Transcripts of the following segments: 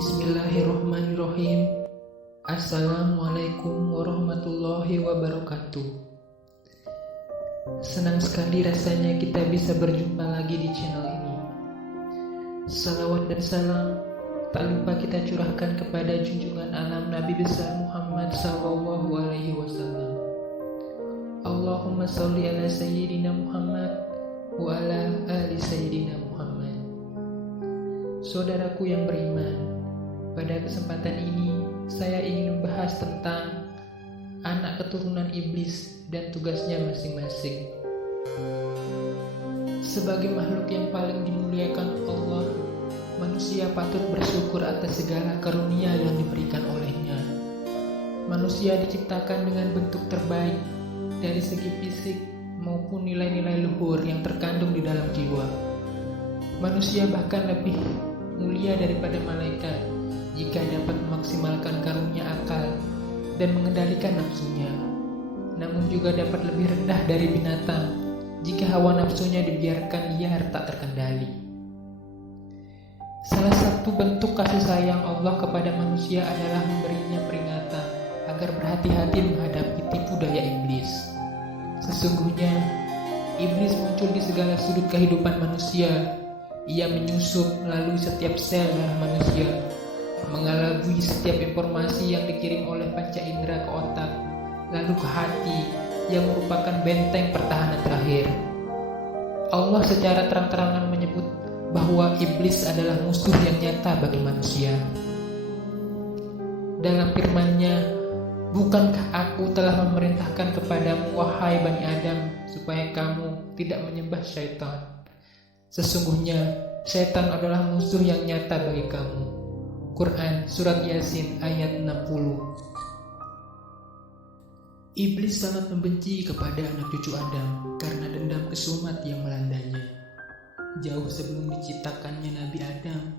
Bismillahirrohmanirrohim. Assalamualaikum warahmatullahi wabarakatuh. Senang sekali rasanya kita bisa berjumpa lagi di channel ini. Salawat dan salam tak lupa kita curahkan kepada junjungan alam Nabi besar Muhammad sallallahu alaihi wasallam. Allahumma sholli ala sayyidina Muhammad wa ala ali sayyidina Muhammad. Saudaraku yang beriman, pada kesempatan ini saya ingin membahas tentang anak keturunan iblis dan tugasnya masing-masing. Sebagai makhluk yang paling dimuliakan Allah, manusia patut bersyukur atas segala karunia yang diberikan olehnya. Manusia diciptakan dengan bentuk terbaik dari segi fisik maupun nilai-nilai luhur yang terkandung di dalam jiwa. Manusia bahkan lebih mulia daripada malaikat jika dapat memaksimalkan karunia akal dan mengendalikan nafsunya. Namun juga dapat lebih rendah dari binatang jika hawa nafsunya dibiarkan liar tak terkendali. Salah satu bentuk kasih sayang Allah kepada manusia adalah memberinya peringatan agar berhati-hati menghadapi tipu daya iblis. Sesungguhnya, iblis muncul di segala sudut kehidupan manusia. Ia menyusup melalui setiap sel darah manusia, mengelabui setiap informasi yang dikirim oleh panca indera ke otak, lalu ke hati yang merupakan benteng pertahanan terakhir. Allah secara terang-terangan menyebut bahwa iblis adalah musuh yang nyata bagi manusia. Dalam firman-Nya, "Bukankah aku telah memerintahkan kepadamu, wahai Bani Adam, supaya kamu tidak menyembah syaitan? Sesungguhnya syaitan adalah musuh yang nyata bagi kamu." Quran Surat Yasin ayat 60. Iblis sangat membenci kepada anak cucu Adam karena dendam kesumat yang melandanya. Jauh sebelum diciptakannya Nabi Adam,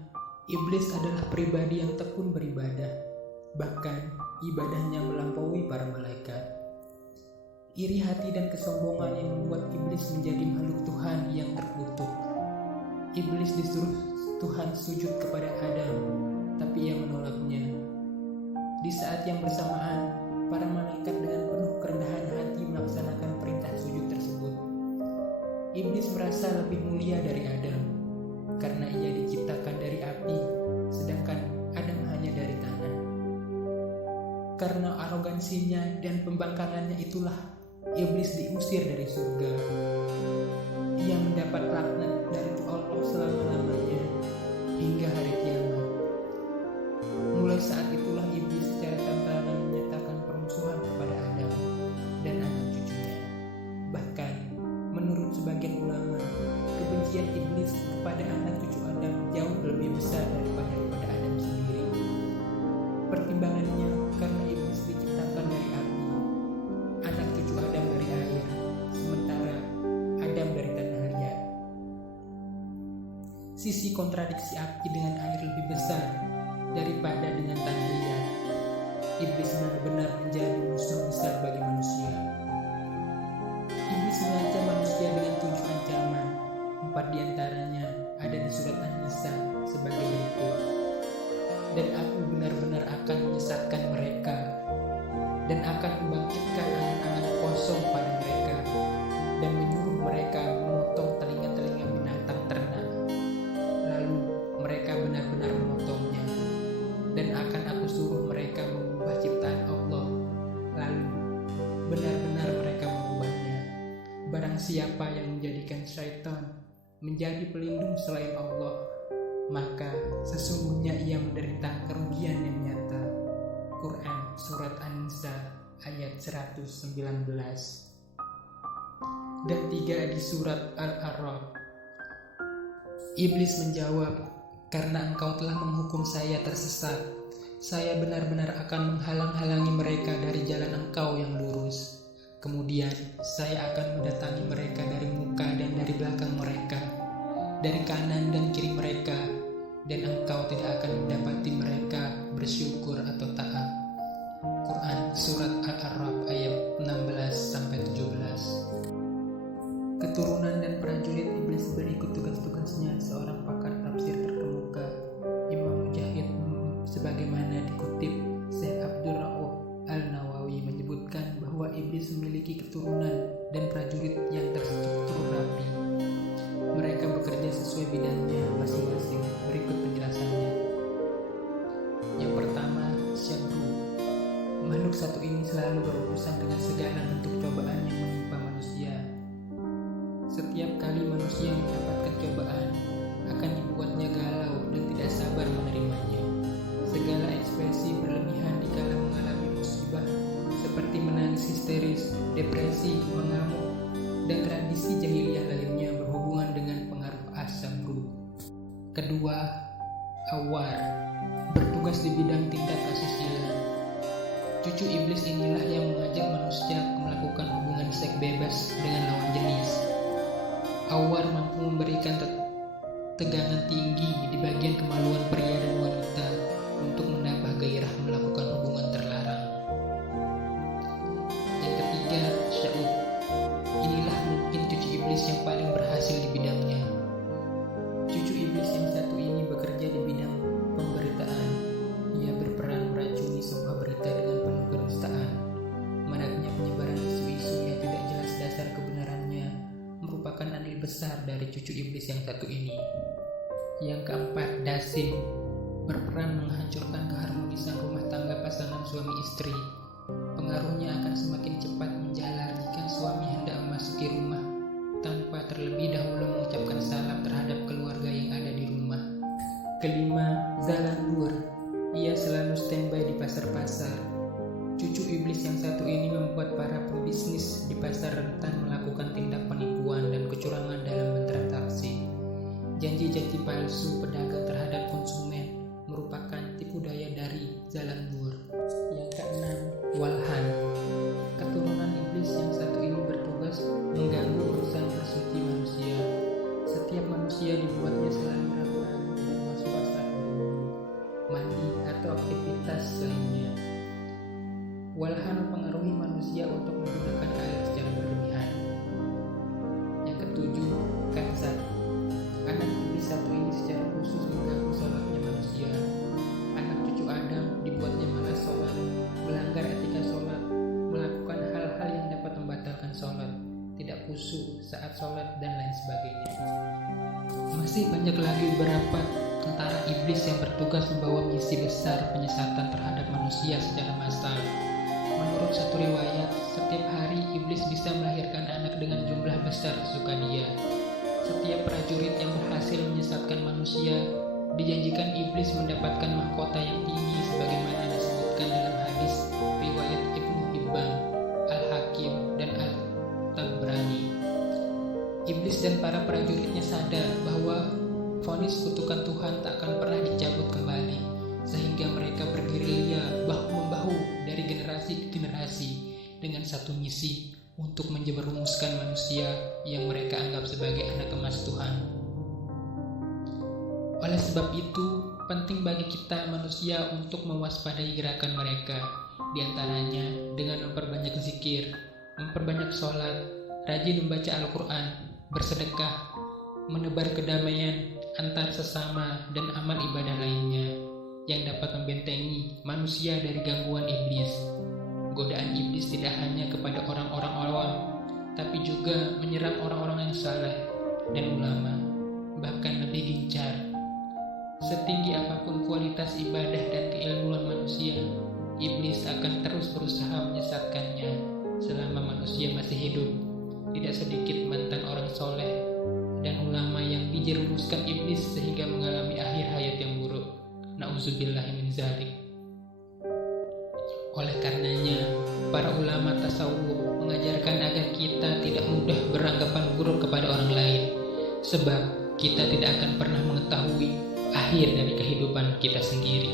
iblis adalah pribadi yang tekun beribadah. Bahkan ibadahnya melampaui para malaikat. Iri hati dan kesombongan yang membuat iblis menjadi makhluk Tuhan yang terkutuk. Iblis disuruh Tuhan sujud kepada Adam, tapi ia menolaknya. Di saat yang bersamaan, para malaikat dengan penuh kerendahan hati melaksanakan perintah sujud tersebut. Iblis merasa lebih mulia dari Adam, karena ia diciptakan dari api, sedangkan Adam hanya dari tanah. Karena arogansinya dan pembangkangannya itulah, iblis diusir dari surga. Ia mendapat laknat dari Allah selama-lamanya hingga hari kiamat. Mulai saat itulah iblis secara terang-terangan menyatakan permusuhan kepada Adam dan anak cucunya. Bahkan, menurut sebagian ulama, kebencian iblis kepada anak cucu Adam jauh lebih besar daripada Adam sendiri. Pertimbangannya karena iblis diciptakan dari api, anak cucu Adam dari air, sementara Adam dari tanah liat. Sisi kontradiksi api dengan air lebih besar daripada dengan tanah liat. Iblis benar-benar menjadi musuh besar bagi manusia. Iblis mengancam manusia dengan 7 ancaman. 4 diantaranya ada di surat An-Nisa sebagai berikut. "Dan aku benar-benar akan menyesatkan mereka, dan akan membangkitkan angan-angan kosong pada mereka, dan menyuruh mereka memotong telinga-telinga binatang ternak. Lalu mereka benar-benar memotongnya, dan akan aku suruh mereka mengubah ciptaan Allah, lalu benar-benar mereka mengubahnya. Barang siapa yang menjadikan syaitan menjadi pelindung selain Allah, maka sesungguhnya ia menderita kerugian yang nyata." Quran Surat An-Nisa ayat 119. Dan 3 di surat Al-A'raf. Iblis menjawab, "Karena engkau telah menghukum saya tersesat, saya benar-benar akan menghalang-halangi mereka dari jalan engkau yang lurus. Kemudian saya akan mendatangi mereka dari muka dan dari belakang mereka, dari kanan dan kiri mereka, dan engkau tidak akan mendapati mereka bersyukur atau taat." Quran Surat Al-A'raf ayat 16-17. Keturunan dan prajurit iblis berikut tugas-tugasnya. Seorang pakar tafsir terkemuka, Imam Mujahid manusia mendapatkan cobaan akan dibuatnya galau dan tidak sabar menerimanya. Segala ekspresi berlebihan dikala mengalami musibah, seperti menangis histeris, depresi, mengamuk, dan tradisi jahiliyah lainnya berhubungan dengan pengaruh asam ruh. Kedua, awar, bertugas di bidang tindak asusila. Cucu iblis inilah yang mengajak manusia melakukan hubungan seks bebas dengan lawan jenis. Awar mampu memberikan tegangan tinggi di bagian kemaluan pria dan wanita untuk menambah gairah melakukan hubungan terlarang. Yang ketiga, sya'ud. Inilah mungkin cucu iblis yang paling berhasil di bidangnya. Cucu iblis yang satu ini bekerja di bidang pemberitaan. Ia berperan meracuni sebuah berita dengan penuh kedustaan. Maraknya penyebaran isu-isu yang tidak jelas dasar kebenarannya merupakan andil besar dari cucu iblis yang satu ini. Yang keempat, dasim, berperan menghancurkan keharmonisan rumah tangga pasangan suami istri. Pengaruhnya akan semakin cepat menjalar jika suami hendak memasuki rumah tanpa terlebih dahulu mengucapkan salam terhadap keluarga yang ada di rumah. Kelima, zalandur, ia selalu standby di pasar-pasar. Cucu iblis yang satu ini membuat para pebisnis di pasar rentan melakukan tindak penipuan dan kecurangan dalam bertransaksi. Janji-janji palsu pedagang terhadap konsumen merupakan tipu daya dari zalandur. Yang keenam, walhan, keturunan iblis yang satu ini bertugas mengganggu urusan bersuci manusia. Setiap manusia dibuatnya selalu ragu-ragu dan was-was saat mandi atau aktivitas lainnya. Walhan mempengaruhi manusia untuk menggunakan air secara berlebihan. Yang ketujuh, kansat, anak iblis satu ini secara khusus mengganggu sholatnya manusia. Anak cucu Adam dibuatnya malas sholat, melanggar etika sholat, melakukan hal-hal yang dapat membatalkan sholat, tidak khusyuk saat sholat, dan lain sebagainya. Masih banyak lagi beberapa tentara iblis yang bertugas membawa misi besar penyesatan terhadap manusia secara massal. Menurut satu riwayat, setiap hari iblis bisa melahirkan anak dengan jumlah besar sesuka dia. Setiap prajurit yang berhasil menyesatkan manusia dijanjikan iblis mendapatkan mahkota yang tinggi sebagaimana disebutkan dalam hadis riwayat Ibnu Hibban, Al-Hakim, dan Al-Tabrani. Iblis dan para prajuritnya sadar bahwa vonis kutukan Tuhan tak akan pernah dicabut kembali, sehingga mereka bergerilya bahu-membahu dari generasi ke generasi dengan satu misi untuk menjerumuskan manusia yang mereka anggap sebagai anak emas Tuhan. Oleh sebab itu, penting bagi kita manusia untuk mewaspadai gerakan mereka, diantaranya dengan memperbanyak zikir, memperbanyak sholat, rajin membaca Al-Quran, bersedekah, menebar kedamaian antar sesama, dan amal ibadah lainnya yang dapat membentengi manusia dari gangguan iblis. Godaan iblis tidak hanya kepada orang-orang awam, tapi juga menyerang orang-orang yang saleh dan ulama, bahkan lebih gencar. Setinggi apapun kualitas ibadah dan keilmuan manusia, iblis akan terus berusaha menyesatkannya selama manusia masih hidup. Tidak sedikit mantan orang soleh dan ulama yang dijerumuskan iblis sehingga mengalami akhir hayat yang buruk. Na'udzubillahi min dzalik. Oleh karenanya, para ulama tasawuf mengajarkan agar kita tidak mudah beranggapan buruk kepada orang lain, sebab kita tidak akan pernah mengetahui akhir dari kehidupan kita sendiri.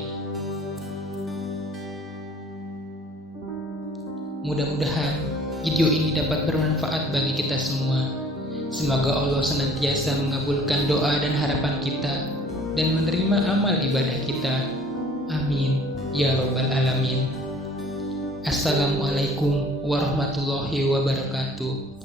Mudah-mudahan video ini dapat bermanfaat bagi kita semua. Semoga Allah senantiasa mengabulkan doa dan harapan kita dan menerima amal ibadah kita. Amin ya rabbal alamin. Assalamualaikum warahmatullahi wabarakatuh.